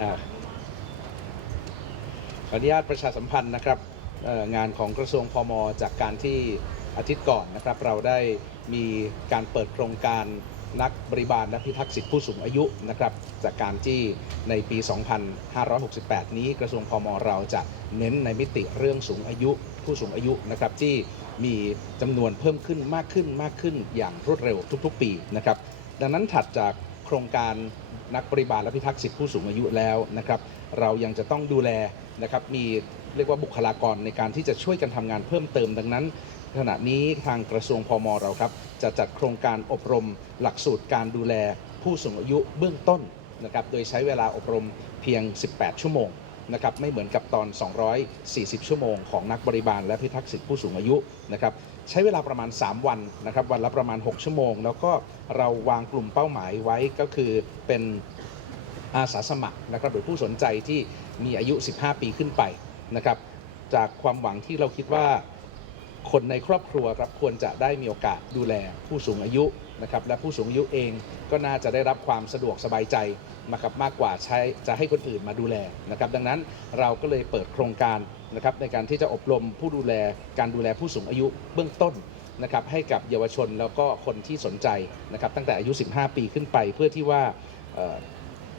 อ่าขออนุญาตประชาสัมพันธ์นะครับงานของกระทรวงพมจากการที่อาทิตย์ก่อนนะครับ เราได้มีการเปิดโครงการนักบริบาลและพิทักษ์สิทธิผู้สูงอายุนะครับ จากการที่ในปี 2568 นี้กระทรวงพมเราจะเน้นในมิติเรื่องสูงอายุ ผู้สูงอายุนะครับที่มีจำนวนเพิ่มขึ้นมากขึ้นมากขึ้นอย่างรวดเร็วทุก ๆ ปีนะครับ ดังนั้นถัดจากโครงการ นักบริบาลและพิทักษ์สิทธิผู้สูงอายุแล้วนะครับ เรายังจะต้องดูแลนะครับ มีเรียกว่าบุคลากรในการที่จะช่วยกันทำงานเพิ่มเติมดังนั้นขณะนี้ทางกระทรวงพมเราครับ จะจัดโครงการอบรมหลักสูตรการดูแลผู้สูงอายุเบื้องต้นนะครับ โดยใช้เวลาอบรมเพียง 18 ชั่วโมงนะครับ ไม่เหมือนกับตอน 240 ชั่วโมงของนักบริบาลและพิทักษ์สิทธิผู้สูงอายุนะครับ ใช้เวลาประมาณ 3 วันนะครับวันละประมาณ 6 ชั่วโมง แล้วก็เราวางกลุ่มเป้าหมายไว้ก็คือเป็นอาสาสมัครนะครับหรือผู้สนใจที่มีอายุ 15 ปีขึ้นไปนะครับจากความหวังที่เราคิดว่าคนในครอบครัวครับควรจะได้มีโอกาสดูแลผู้สูงอายุนะครับและผู้สูงอายุเองก็น่าจะได้รับความสะดวกสบายใจนะครับมากกว่าใช้จะให้คนอื่นมาดูแลนะครับดังนั้นเราก็เลยเปิดโครงการ นะครับในการที่จะอบรมผู้ดูแลการดูแลผู้สูงอายุเบื้องต้นนะครับให้กับเยาวชนแล้วก็คนที่สนใจนะครับตั้งแต่อายุ 15 ปีขึ้นไป เพื่อที่ว่า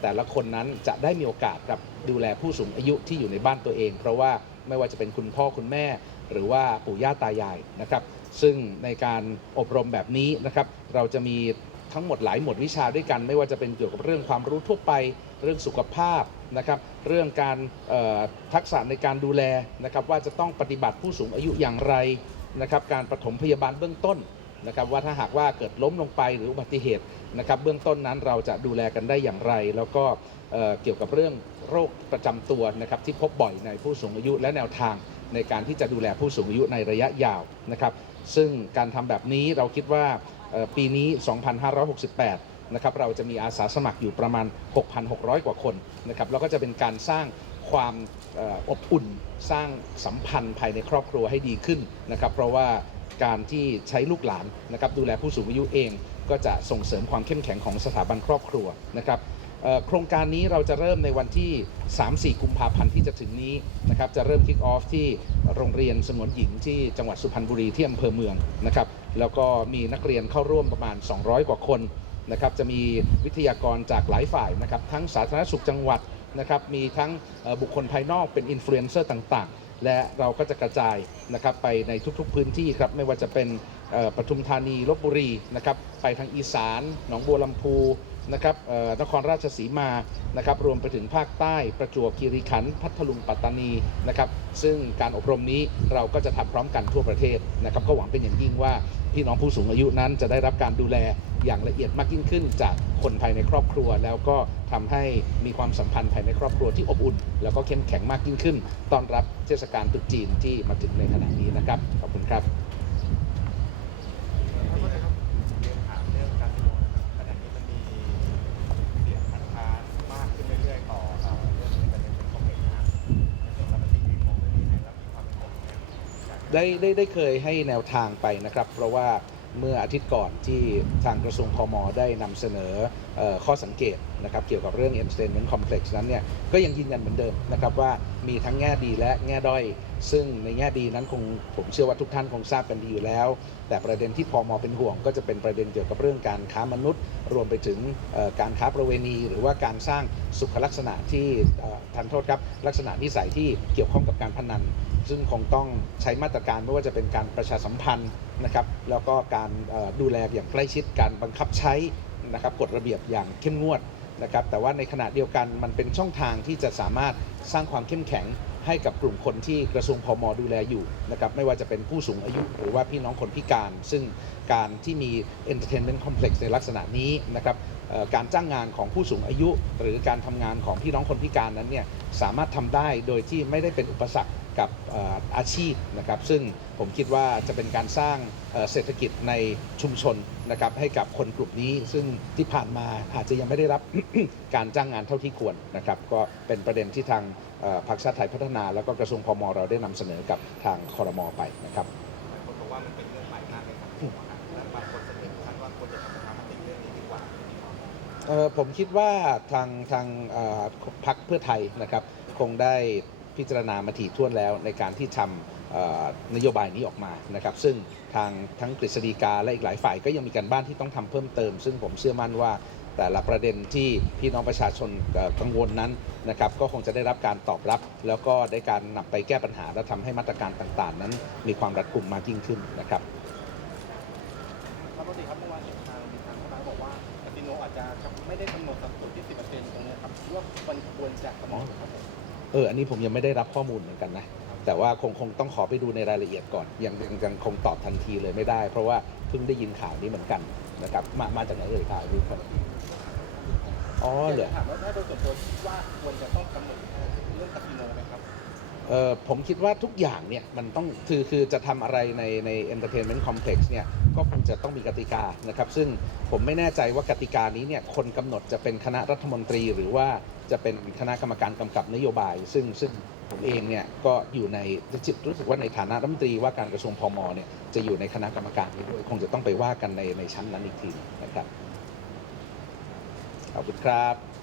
แต่ละคนนั้นจะได้มีโอกาสกับดูแลผู้สูงอายุที่อยู่ในบ้านตัวเอง เพราะว่าไม่ว่าจะเป็นคุณพ่อคุณแม่ หรือว่าปู่ย่าตายายนะครับ ซึ่งในการอบรมแบบนี้นะครับ เราจะมีทั้งหมดหลายหมวดวิชาด้วยกัน ไม่ว่าจะเป็นเกี่ยวกับเรื่องความรู้ทั่วไป เรื่องสุขภาพนะครับ เรื่องการทักษะในการดูแลนะครับ ว่าจะต้องปฏิบัติผู้สูงอายุอย่างไรนะครับ การปฐมพยาบาลเบื้องต้นนะครับว่าถ้าหากว่าเกิดล้มลงไปหรืออุบัติเหตุนะครับ เบื้องต้นนั้นเราจะดูแลกันได้อย่างไร แล้วก็เเกี่ยวกับเรื่องโรคประจำตัวนะครับที่พบบ่อยในผู้สูงอายุและแนวทางในการที่จะดูแลผู้สูงอายุในระยะยาวนะครับ ซึ่งการทำแบบนี้เราคิดว่าปีนี้ 2568 นะครับเราจะมีอาสาสมัครอยู่ประมาณ 6,600 กว่าคนนะครับแล้วก็จะเป็นการสร้างความอบอุ่นสร้างสัมพันธ์ภายในครอบครัวให้ดีขึ้นนะครับ เพราะว่าการที่ใช้ลูกหลานนะครับดูแลผู้สูงอายุเอง ก็จะส่งเสริมความเข้มแข็งของสถาบันครอบครัวนะครับโครงการนี้เราจะเริ่มในวันที่ 3-4 กุมภาพันธ์ที่จะถึงนี้นะครับจะเริ่มคิกออฟที่โรงเรียนสงวนหญิงที่จังหวัดสุพรรณบุรีที่อำเภอเมืองนะครับแล้วก็มีนักเรียนเข้าร่วมประมาณ 200 กว่าคน นะครับจะมีวิทยากรจากหลายฝ่ายนะครับทั้งสาธารณสุขจังหวัดนะครับมีทั้งบุคคลภายนอกเป็นอินฟลูเอนเซอร์ต่างๆ และเราก็จะกระจายนะครับไปในทุกๆพื้นที่ครับไม่ว่าจะเป็นปทุมธานีลบบุรีนะครับไปทางอีสาน หนองบัวลำพู นะครับนครราชสีมานะครับรวมไปถึงภาคใต้ประจวบคีรีขันธ์พัทลุงปัตตานีนะครับซึ่งการอบรมนี้เราก็จะทำพร้อมกันทั่วประเทศนะครับก็หวังเป็นอย่างยิ่งว่าพี่น้องผู้สูงอายุนั้นจะได้รับการดูแลอย่างละเอียดมากยิ่งขึ้นจากคนภายในครอบครัว แล้วก็ทำให้มีความสัมพันธ์ภายในครอบครัวที่อบอุ่น แล้วก็เข้มแข็งมากยิ่งขึ้น ต้อนรับเทศกาลตรุษจีนที่มาถึงในขณะนี้นะครับขอบคุณครับ ได้ได้ได้เคยให้แนวทางไปนะครับ เพราะว่าเมื่ออาทิตย์ก่อนที่ทางกระทรวงพมได้นำเสนอออข้อสังเกตนะครับเกี่ยวกับเรื่อง entertainment complex นั้นเนี่ยก็ยังยืนยันเหมือนเดิมนะครับว่า มีทั้งแง่ดีและแง่ด้อย ซึ่งในแง่ดีนั้นคงผมเชื่อว่าทุกท่านคงทราบกันดีอยู่แล้ว แต่ประเด็นที่พมเป็นห่วง ก็จะเป็นประเด็นเกี่ยวกับเรื่องการค้ามนุษย์ รวมไปถึงการค้าประเวณี หรือว่าการสร้างสุขลักษณะที่ทันโทษครับลักษณะนิสัยที่เกี่ยวข้องกับการพนันซึ่งคงต้องใช้มาตรการไม่ว่าจะเป็นการประชาสัมพันธ์นะครับแล้วก็การดูแลอย่างใกล้ชิดการบังคับใช้นะครับกฎระเบียบอย่างเข้มงวด นะครับแต่ว่าในขณะเดียวกันมันเป็นช่องทางที่จะสามารถสร้างความเข้มแข็งให้กับกลุ่มคนที่กระทรวงพมดูแลอยู่นะครับไม่ว่าจะเป็นผู้สูงอายุ หรือว่าพี่น้องคนพิการ ซึ่งการที่มี entertainment complex ในลักษณะนี้นะครับการจ้างงานของผู้สูงอายุ หรือการทำงานของพี่น้องคนพิการนั้นเนี่ยสามารถทำได้โดยที่ไม่ได้เป็นอุปสรรค กับเอ่ออาชีพนะครับ ซึ่งผมคิดว่าจะเป็นการสร้างเอ่อเศรษฐกิจในชุมชนนะครับให้กับคนกลุ่มนี้ ซึ่งที่ผ่านมาอาจจะยังไม่ได้รับการจ้างงานเท่าที่ควรนะครับ ก็เป็นประเด็นที่ทางเอ่อพรรคชาติไทยพัฒนา แล้วก็กระทรวงพมเราได้นำเสนอกับทางคอรมอไปนะครับหลายคนบอกว่ามันเป็นเรื่องใหม่มากในสังคมอะครับและบางคนเสนอขั้นว่าควรจะทำประชามติเรื่องนี้ดีกว่าเอ่อผมคิดว่าทางทางเอ่อพรรคเพื่อไทยนะครับคงได้ พิจารณามาถี่ถ้วนแล้วในการที่ทำนโยบายนี้ออกมานะครับซึ่งทางทั้งกฤษฎีกาและอีกหลายฝ่ายก็ยังมีการบ้านที่ต้องทำเพิ่มเติม ซึ่งผมเชื่อมั่นว่าแต่ละประเด็นที่พี่น้องประชาชนกังวลนั้นนะครับก็คงจะได้รับการตอบรับ แล้วก็ได้การนำไปแก้ปัญหาและทำให้มาตรการต่างๆ นั้น มีความรัดกุมมากยิ่งขึ้นนะครับครับปกติครับเมื่อวานทางทางเขาบอกว่าคาสิโนอาจจะไม่ได้กำหนดสัดส่วนที่ 10%ตรงนี้ครับว่ามันควรจะกำหนดครับ เอออันนี้ผมยังไม่ได้รับข้อมูลเหมือนกันนะแต่ว่าคงคงต้องขอไปดูในรายละเอียดก่อนยังยังยังคงตอบทันทีเลยไม่ได้ เพราะว่าเพิ่งได้ยินข่าวนี้เหมือนกันนะครับมามาจากไหนเอ่ยข่าวนี้ครับอ๋อเหรอถามว่าถ้าโดยส่วนตัวคิดว่าควรจะต้องกำหนดเรื่องคาสิโนไหมครับเออผมคิดว่าทุกอย่างเนี่ยมันต้องคือคือจะทำอะไรในใน entertainment complex เนี่ยก็คงจะต้องมีกติกานะครับ ซึ่งผมไม่แน่ใจว่ากติกานี้เนี่ยคนกำหนดจะเป็นคณะรัฐมนตรีหรือว่า จะเป็นคณะกรรมการกำกับนโยบาย ซึ่งซึ่งผมเองเนี่ยก็อยู่ในจิตรู้สึกว่าในฐานะรัฐมนตรีว่าการกระทรวงพมเนี่ยจะอยู่ในคณะกรรมการนี้ด้วยคงจะต้องไปว่ากันในในชั้นนั้นอีกทีนะครับขอบคุณครับ